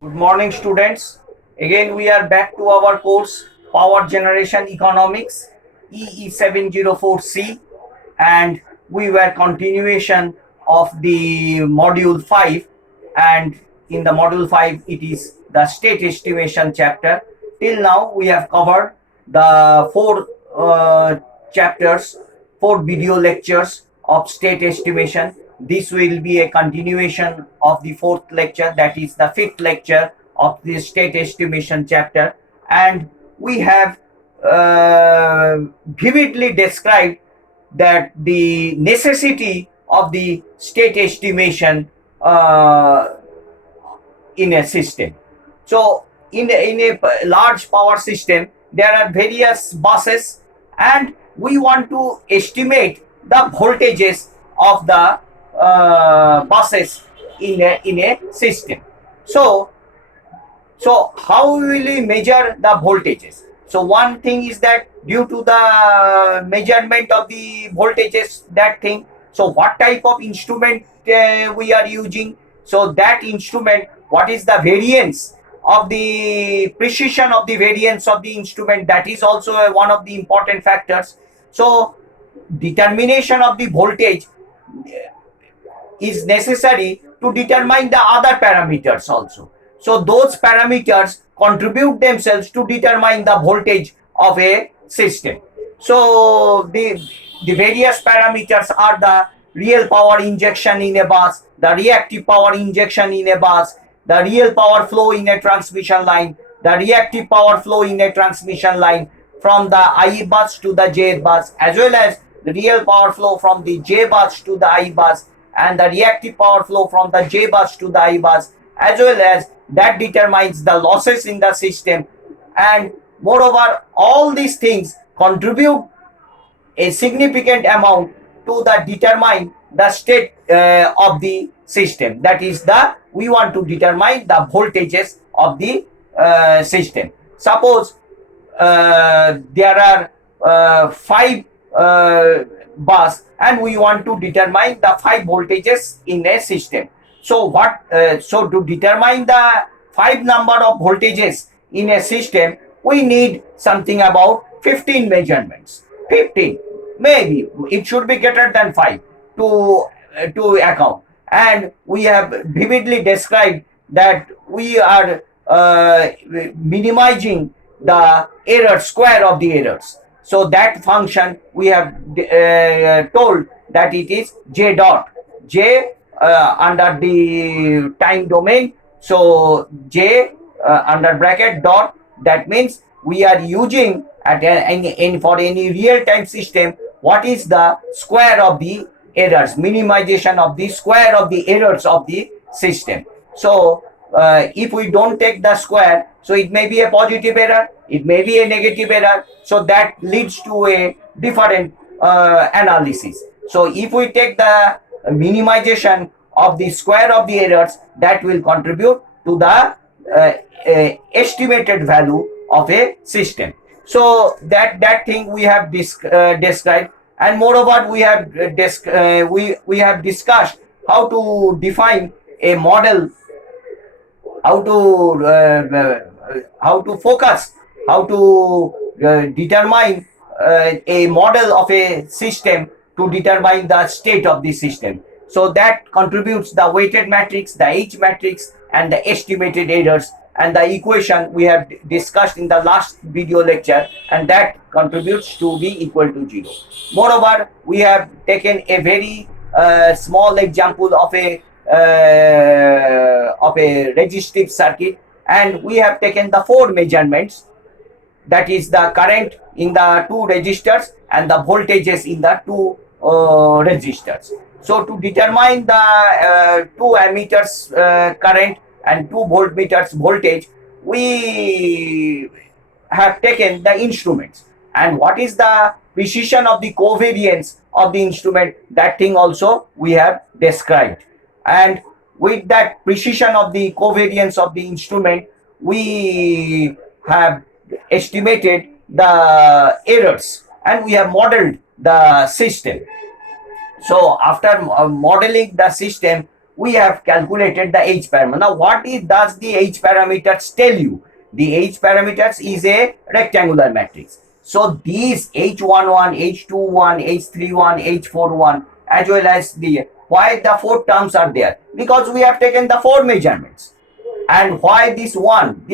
Good morning, students. Again, we are back to our course Power Generation Economics EE704C, and we were continuation of the module 5. And in the module 5, it is the state estimation chapter. Till now, we have covered the four chapters, four video lectures of state estimation. This will be a continuation of the fourth lecture, that is the fifth lecture of the state estimation chapter. And we have vividly described that the necessity of the state estimation in a system. So in a large power system, there are various buses, and we want to estimate the voltages of the buses in a system. So how will we measure the voltages? So one thing is that due to the measurement of the voltages, that thing. So what type of instrument we are using? So that instrument, what is the variance of the precision of the variance of the instrument? That is also one of the important factors. So determination of the voltage is necessary to determine the other parameters also. So those parameters contribute themselves to determine the voltage of a system. So the various parameters are the real power injection in a bus, the reactive power injection in a bus, the real power flow in a transmission line, the reactive power flow in a transmission line from the I bus to the J bus, as well as the real power flow from the J bus to the I bus, and the reactive power flow from the J bus to the I bus, as well as that determines the losses in the system. And moreover, all these things contribute a significant amount to the determine the state of the system. That is, we want to determine the voltages of the system. Suppose there are five bus, and we want to determine the five voltages in a system. So so to determine the five number of voltages in a system, we need something about 15 measurements. 15, maybe it should be greater than 5 to account. And we have vividly described that we are minimizing the error, square of the errors. So that function we have told that it is J dot, J under the time domain. So J under bracket dot, that means we are using for any real time system, what is the square of the errors, minimization of the square of the errors of the system. So if we don't take the square, so it may be a positive error, it may be a negative error, so that leads to a different analysis. So if we take the minimization of the square of the errors, that will contribute to the estimated value of a system. So that thing we have described. And moreover, we have discussed how to define a model, how to focus, how to determine a model of a system to determine the state of the system. So that contributes the weighted matrix, the H matrix, and the estimated errors, and the equation we have discussed in the last video lecture, and that contributes to be equal to 0. Moreover, we have taken a very small example of a resistive circuit, and we have taken the four measurements, that is the current in the two resistors and the voltages in the two resistors. So to determine the 2 ammeters current and 2 voltmeters voltage, we have taken the instruments, and what is the precision of the covariance of the instrument, that thing also we have described. And with that precision of the covariance of the instrument, we have estimated the errors, and we have modeled the system. So after modeling the system, we have calculated the H parameter. Now, does the H parameters tell you? The H parameters is a rectangular matrix. So these H11, H21, H31, H41, as well as why the four terms are there? Because we have taken the four measurements. And why this one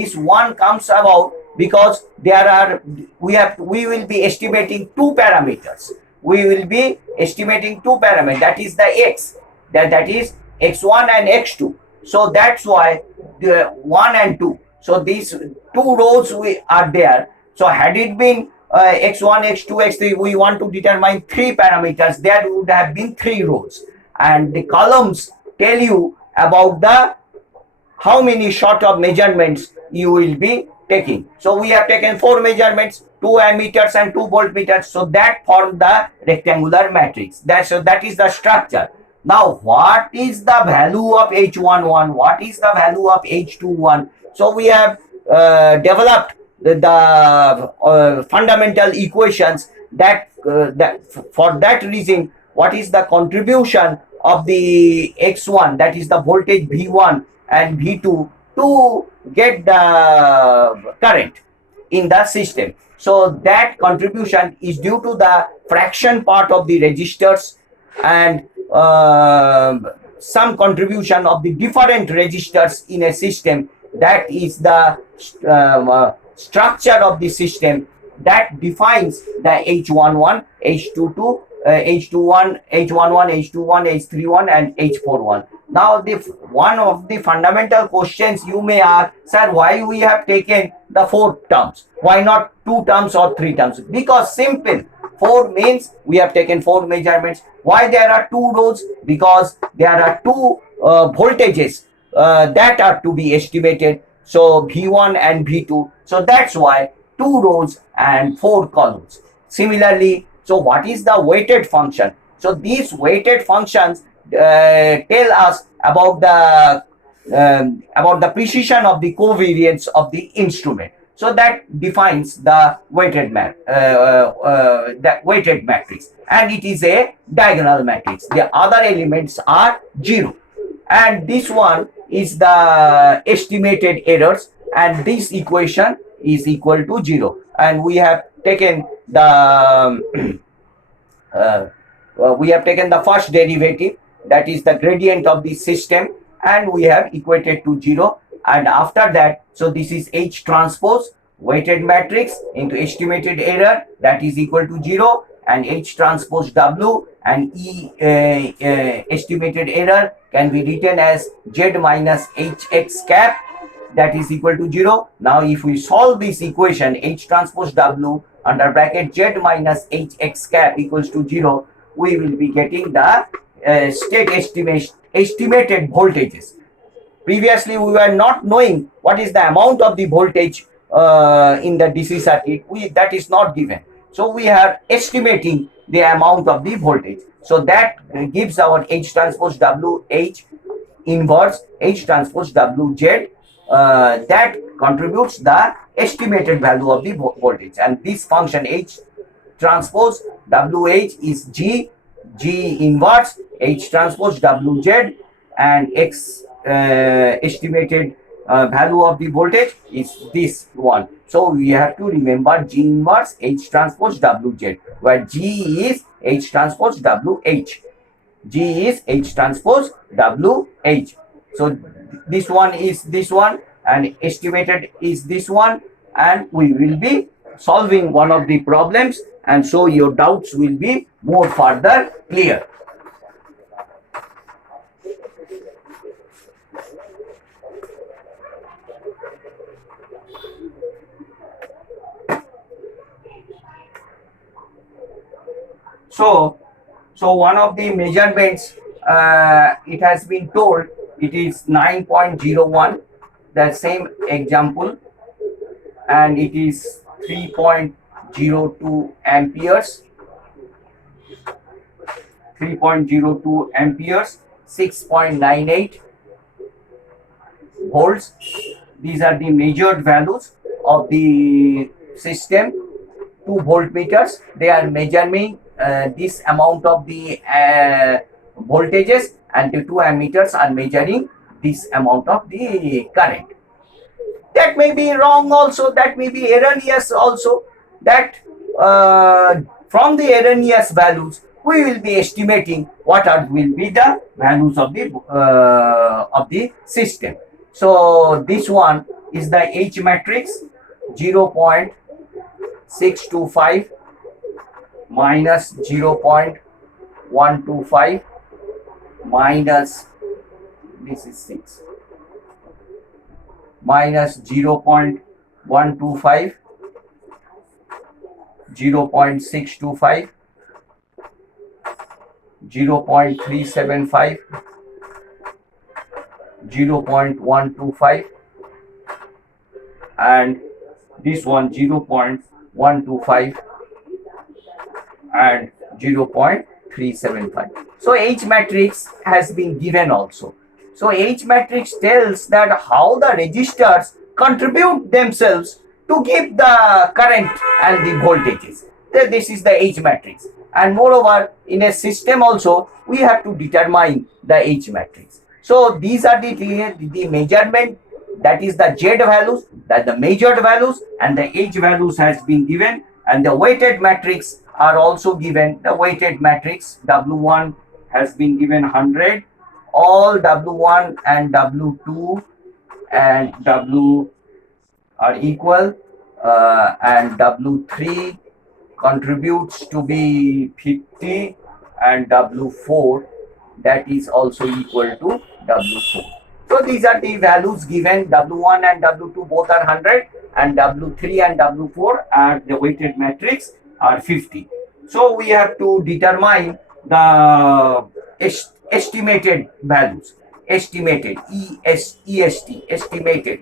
comes about? Because we will be estimating two parameters. We will be estimating two parameters, that is the x, that is x1 and x2. So that's why the 1 and 2. So these two rows are there. So had it been x1, x2, x3, we want to determine three parameters, there would have been three rows, and the columns tell you about the how many sort of measurements you will be taking. So we have taken four measurements, 2 ammeters and 2 voltmeters. So that form the rectangular matrix. That is the structure. Now, what is the value of H11? What is the value of H21? So we have developed the fundamental equations that for that reason, what is the contribution of the X1, that is the voltage V1 and V2, to get the current in the system. So that contribution is due to the fraction part of the resistors and some contribution of the different resistors in a system. That is the structure of the system that defines the H11, H22, H21, H11, H21, H31 and H41. Now, one of the fundamental questions you may ask, sir, why we have taken the four terms? Why not two terms or three terms? Because simple. Four means we have taken four measurements. Why there are two rows? Because there are two voltages that are to be estimated. So V1 and V2. So that's why two rows and four columns. Similarly, so what is the weighted function? So these weighted functions tell us about the precision of the covariance of the instrument. So that defines the weighted matrix, and it is a diagonal matrix. The other elements are zero, and this one is the estimated errors, and this equation is equal to 0. And we have taken the first derivative, that is the gradient of the system, and we have equated to 0. And after that, so this is H transpose weighted matrix into estimated error, that is equal to 0, and H transpose W and estimated error can be written as Z minus HX cap, that is equal to 0. Now, if we solve this equation, H transpose W under bracket Z minus HX cap equals to 0, we will be getting the state estimated voltages. Previously, we were not knowing what is the amount of the voltage in the DC circuit. That is not given. So we are estimating the amount of the voltage. So that gives our H transpose W H inverse H transpose W Z. That contributes the estimated value of the voltage. And this function H transpose WH is G inverse H transpose WZ, and X estimated value of the voltage is this one. So we have to remember G inverse H transpose WZ, where G is H transpose WH. G is H transpose WH. So this one is this one, and estimated is this one, and we will be solving one of the problems, and so your doubts will be more further clear. So one of the measurements, it has been told it is 9.01, the same example, and it is 3.02 amperes, 6.98 volts. These are the measured values of the system. 2 voltmeters, they are measuring this amount of the voltages, and the 2 ammeters are measuring this amount of the current. That may be wrong also, that may be erroneous also, that from the erroneous values we will be estimating what will be the values of the system. So this one is the H matrix, 0.625 minus 0.125 minus, this is 6, minus 0.125, 0.625, 0.375, 0.125, and this one 0.125 and 0.375. So H matrix has been given also. So H matrix tells that how the resistors contribute themselves to give the current and the voltages. This is the H matrix. And moreover, in a system also, we have to determine the H matrix. So these are the measurement, that is the Z values, that the measured values, and the H values has been given, and the weighted matrix are also given. The weighted matrix W1 has been given 100. All W1 and W2 and W are equal, and W3 contributes to be 50, and W4, that is also equal to W4. So these are the values given. W1 and W2 both are 100, and W3 and W4 are the weighted matrix are 50. So we have to determine the estimated values. Estimated, EST, estimated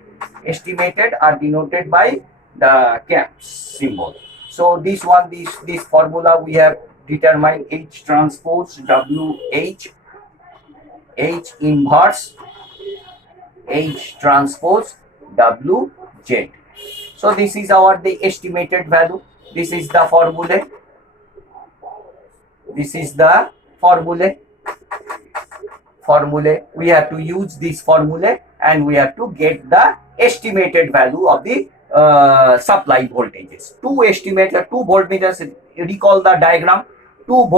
are denoted by the cap symbol. So this one, this formula we have determined H transpose WH, H inverse H transpose WZ. So this is the estimated value. This is the formula. This is the formula. We have to use this formula, and we have to get the estimated value of the supply voltages. Two voltmeters. Recall the diagram. Two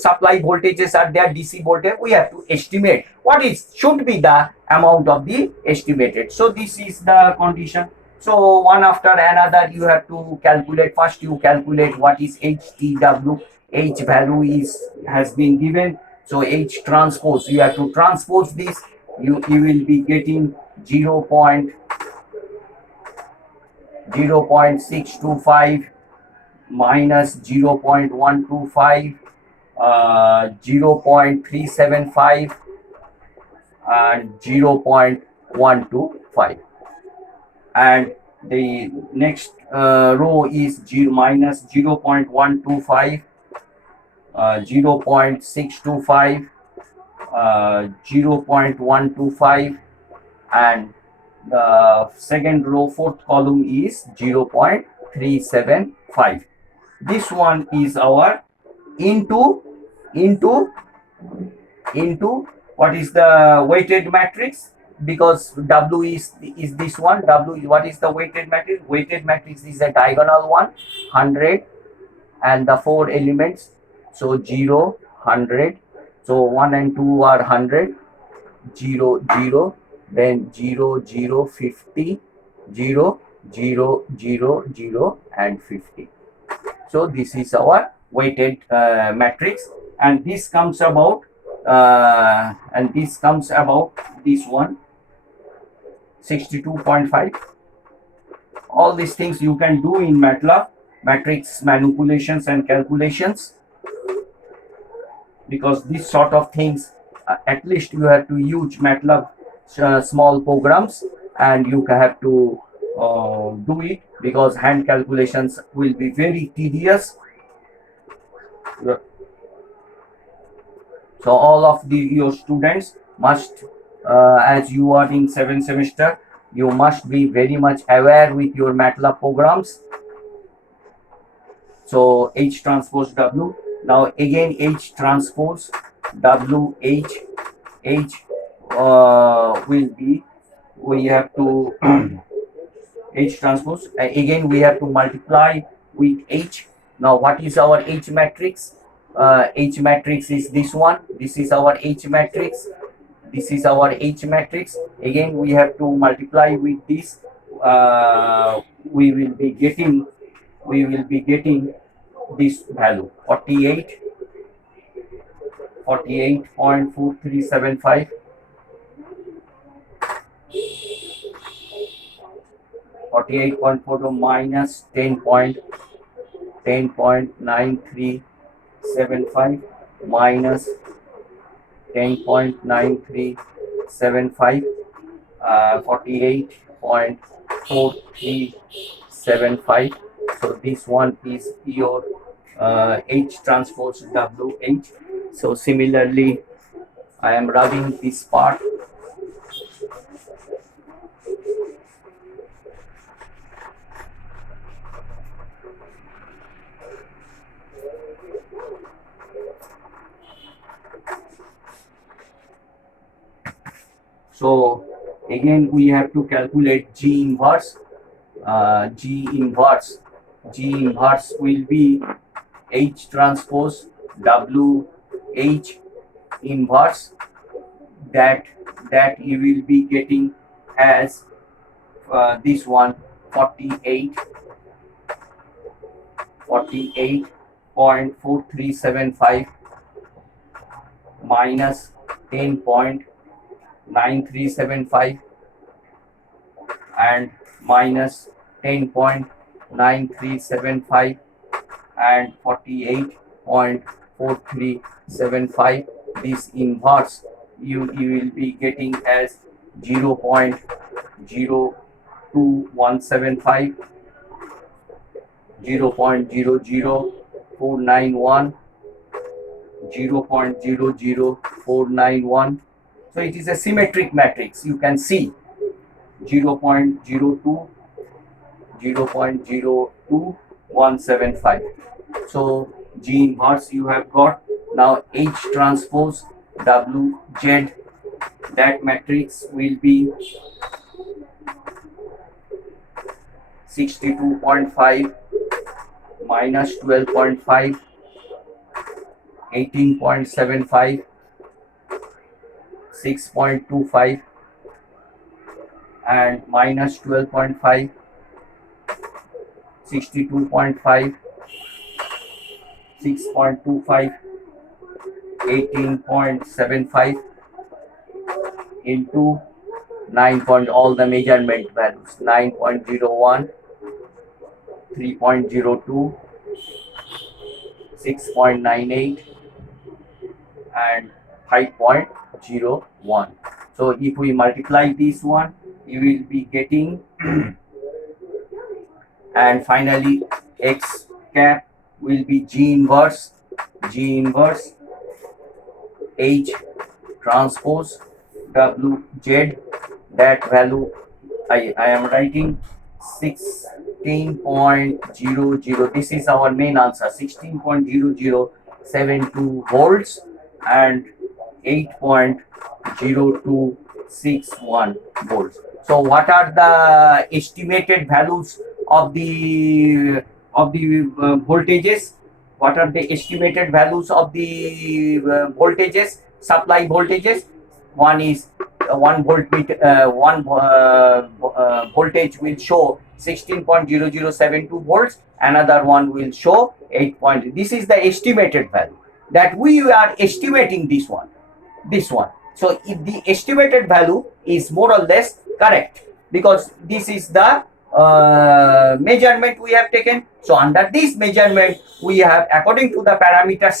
supply voltages are there, DC voltage. We have to estimate what should be the amount of the estimated. So this is the condition. So one after another you have to calculate. First you calculate what is HTW. H value has been given. So H transpose, you have to transpose this. You will be getting 0.625 minus 0.125, 0.375, and 0.125. And the next row is minus 0.125, 0.625, 0.125, and the second row, fourth column is 0.375. This one is our into what is the weighted matrix, because W is this one. W, what is the weighted matrix? Weighted matrix is a diagonal one, 100, and the 4 elements. So 0, 100. So 1 and 2 are 100, 0, 0, then 0, 0, 50, 0, 0, 0, 0, and 50. So this is our weighted matrix, and this comes about this one, 62.5. All these things you can do in MATLAB, matrix manipulations and calculations, because this sort of things at least you have to use MATLAB small programs, and you have to do it, because hand calculations will be very tedious. So all of your students must, as you are in 7th semester, you must be very much aware with your MATLAB programs. So H transpose W. Now again H transpose WH, H will be, we have to H transpose, again we have to multiply with H. Now what is our H matrix? H matrix is this one. This is our H matrix. This is our H matrix. Again we have to multiply with this. We will be getting this value 48.4375, 48.4 minus 10.9375 minus 10.9375, 48.4375. So this one is your H transpose WH. So similarly, I am rubbing this part. So again we have to calculate G inverse. G inverse will be H transpose WH inverse, that you will be getting as this one 48.4375 minus 10.9375 and minus 10.9375 and 48.4375. This inverse you will be getting as 0.02175, 0.00491, 0.00491. So it is a symmetric matrix. You can see 0.02, 0.02175. So G inverse you have got. Now H transpose WZ, that matrix will be 62.5 minus 12.5, 18.75, 6.25 and minus 12.5, 62.5, 6.25, 18.75 into 9 point, all the measurement values, 9.01, 3.02, 6.98 and 5.01. So if we multiply this one, you will be getting and finally X cap will be G inverse H transpose WZ, that value I am writing 16.00. This is our main answer, 16.0072 volts and 8.0261 volts. So what are the estimated values of the voltages? What are the estimated values of the voltages, supply voltages? One is 1 voltmeter, voltage will show 16.0072 volts, another one will show 8 point. This is the estimated value that we are estimating this one. So if the estimated value is more or less correct, because this is the measurement we have taken. So under this measurement we have, according to the parameter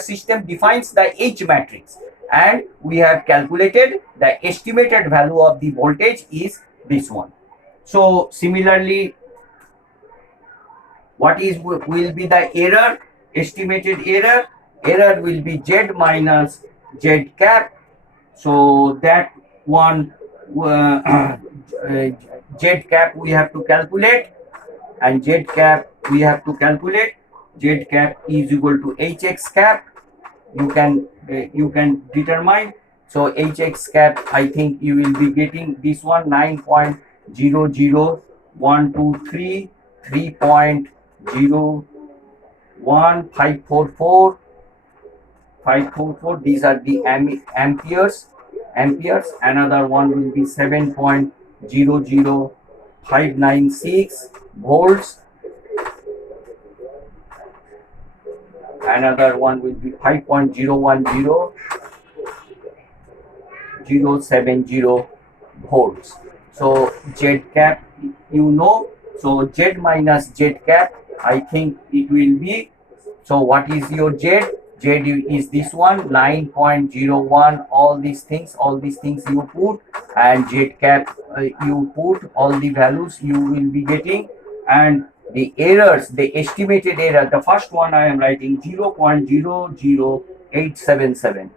system defines the H matrix, and we have calculated the estimated value of the voltage is this one. So similarly, what is will be the error? Estimated error will be Z minus Z cap. So that one Z cap we have to calculate, and Z cap we have to calculate. Z cap is equal to HX cap. you can determine. So hx cap, I think you will be getting this one 9.00123 3.01544 544. These are the amperes. Another one will be 7.00596 volts. Another one will be 5.01070 volts. So Z cap, so Z minus Z cap, I think it will be, so what is your Z? Z is this one 9.01. All these things you put, and Z cap you put all the values you will be getting. And the errors, the estimated error, the first one I am writing 0.00877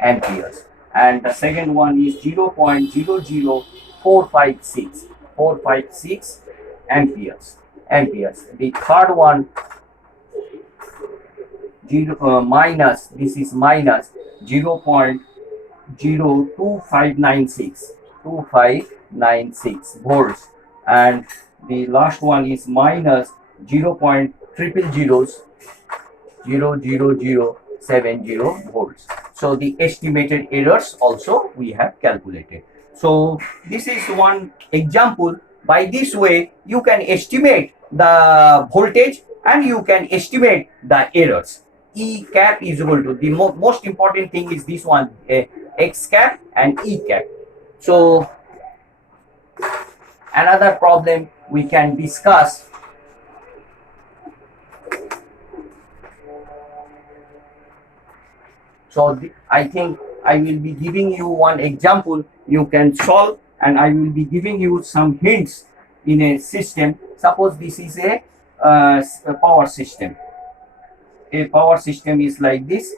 amperes, and the second one is 0.00456 amperes. The third one minus, this is minus 0.02596 volts, and the last one is minus 0.00070 volts. So the estimated errors also we have calculated. So this is one example. By this way you can estimate the voltage and you can estimate the errors. E cap is equal to, the most important thing is this one, X cap and E cap. So another problem we can discuss. So I think I will be giving you one example you can solve, and I will be giving you some hints in a system. Suppose this is a power system. A power system is like this.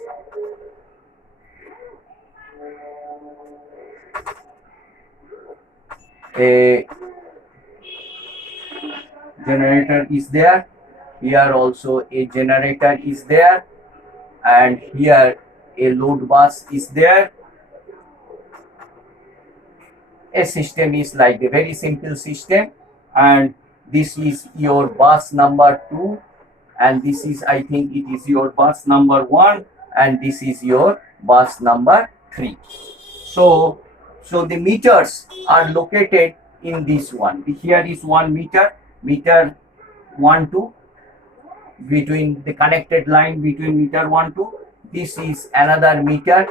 A generator is there. Here also a generator is there, and here a load bus is there. A system is like a very simple system, and this is your bus number 2, and this is, I think it is your bus number 1, and this is your bus number 3. So the meters are located in this one. Here is one meter 1 2, between the connected line between meter 1 2. This is another meter,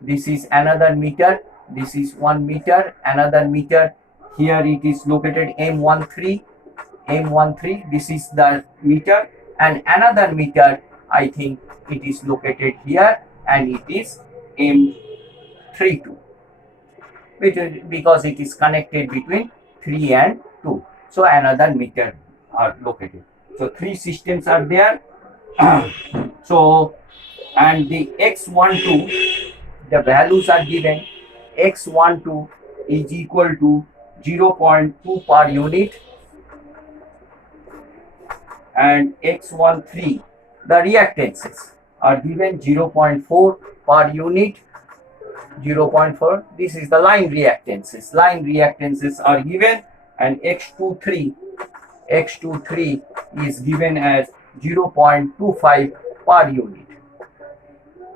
this is another meter, this is 1 meter, another meter. Here it is located M13, this is the meter, and another meter, I think it is located here, and it is M32, because it is connected between 3 and 2. So another meter are located. So 3 systems are there. So, and the X12, the values are given. X12 is equal to 0.2 per unit, and X13, the reactances are given 0.4 per unit, 0.4. This is the line reactances. Line reactances are given, and X23 is given as 0.25 per unit,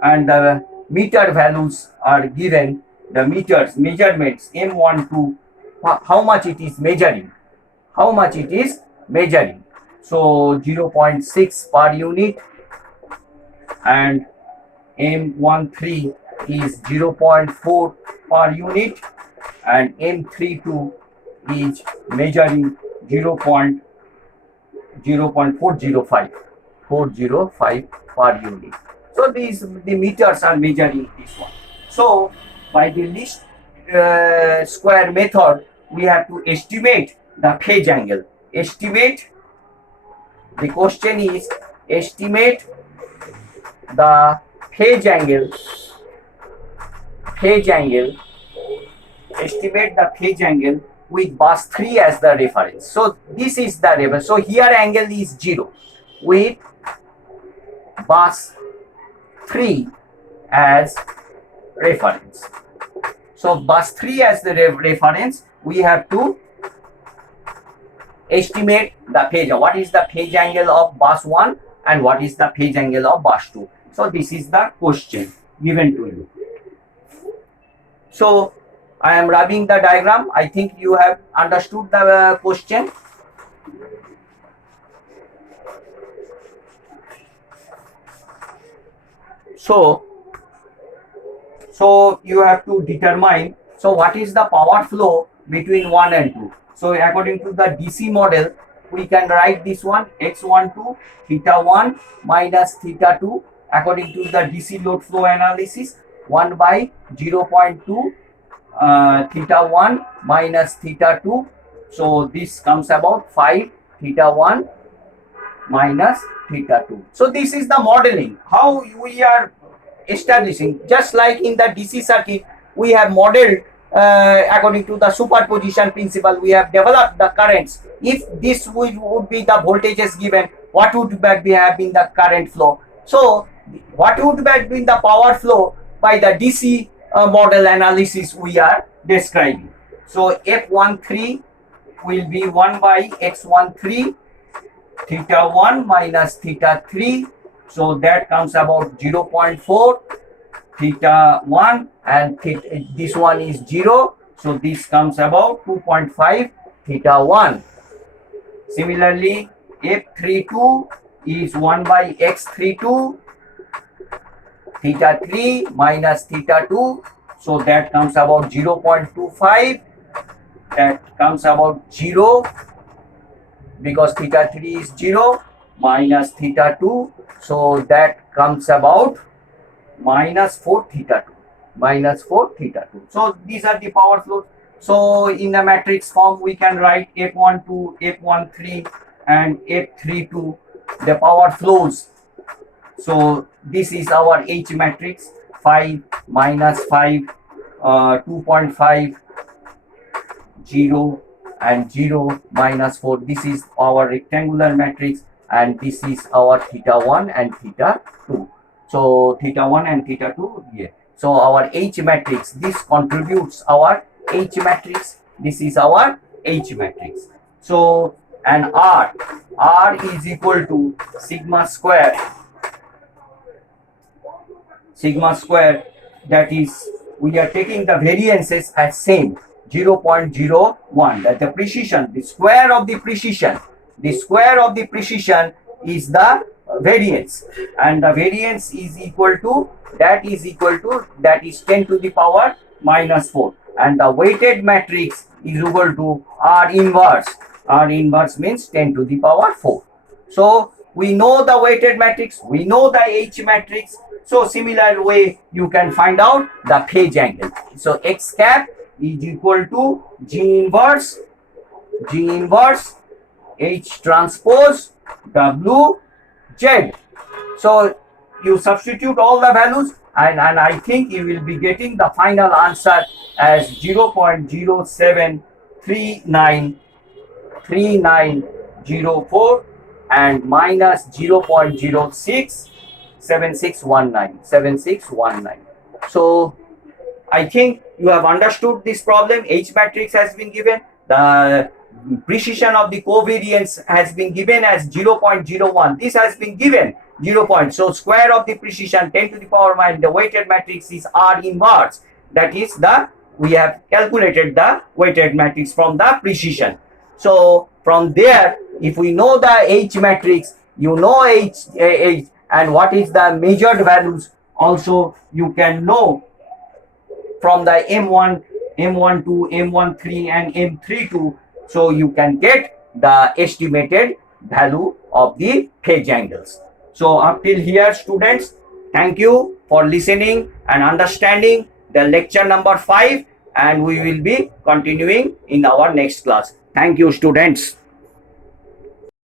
and the meter values are given. The measurements M12, how much it is measuring, so 0.6 per unit, and M13 is 0.4 per unit, and M32 is measuring 0.405 per unit. So the meters are measuring this one. So by the least square method, we have to estimate the phase angle. The question is estimate the phase angle. Estimate the phase angle with bus 3 as the reference. So this is the reference. So here angle is 0 with bus 3 as reference. So bus 3 as the reference, we have to estimate the phase. What is the phase angle of bus 1 and what is the phase angle of bus 2? So this is the question given to you. So I am rubbing the diagram. I think you have understood the question. So you have to determine, so what is the power flow between 1 and 2. So according to the DC model, we can write this one x12 theta 1 minus theta 2 according to the DC load flow analysis, 1 by 0.2 theta 1 minus theta 2. So this comes about 5 theta 1 minus theta 2. So this is the modeling, how we are establishing. Just like in the DC circuit, we have modeled according to the superposition principle, we have developed the currents. If this would be the voltages given, what would have been the current flow? So what would have been the power flow by the DC model analysis we are describing. So F13 will be 1 by x13 theta 1 minus theta 3. So that comes about 0.4 theta 1 and this one is 0. So this comes about 2.5 theta 1. Similarly, F32 is 1 by x32 theta 3 minus theta 2. So that comes about 0.25. That comes about 0 because theta 3 is 0 minus theta 2. So that comes about minus 4 theta 2. Minus 4 theta 2. So these are the power flows. So in the matrix form, we can write F12, F13 and F32, the power flows. So this is our H matrix, 5 minus 5, 2.5, 0 and 0 minus 4. This is our rectangular matrix and this is our theta 1 and theta 2. So theta 1 and theta 2 here. So our H matrix, this contributes our H matrix. This is our H matrix. So and R is equal to sigma square, that is, we are taking the variances as same, 0.01, that the precision, the square of the precision is the variance, and the variance is equal to, that is 10 to the power minus 4, and the weighted matrix is equal to R inverse. R inverse means 10 to the power 4. So we know the weighted matrix, we know the H matrix. So similar way you can find out the phase angle. So X cap is equal to G inverse H transpose W Z. So you substitute all the values and I think you will be getting the final answer as 0.073904 and minus 0.067619. So I think you have understood this problem. H matrix has been given. The precision of the covariance has been given as 0.01. This has been given 0. So square of the precision 10 to the power minus the weighted matrix is R inverse. That is we have calculated the weighted matrix from the precision. So from there, if we know the H matrix, you know H and what is the measured values also you can know from the M1, M12, M13 and M32. So you can get the estimated value of the phase angles. So up till here, students, thank you for listening and understanding the lecture number 5, and we will be continuing in our next class. Thank you, students.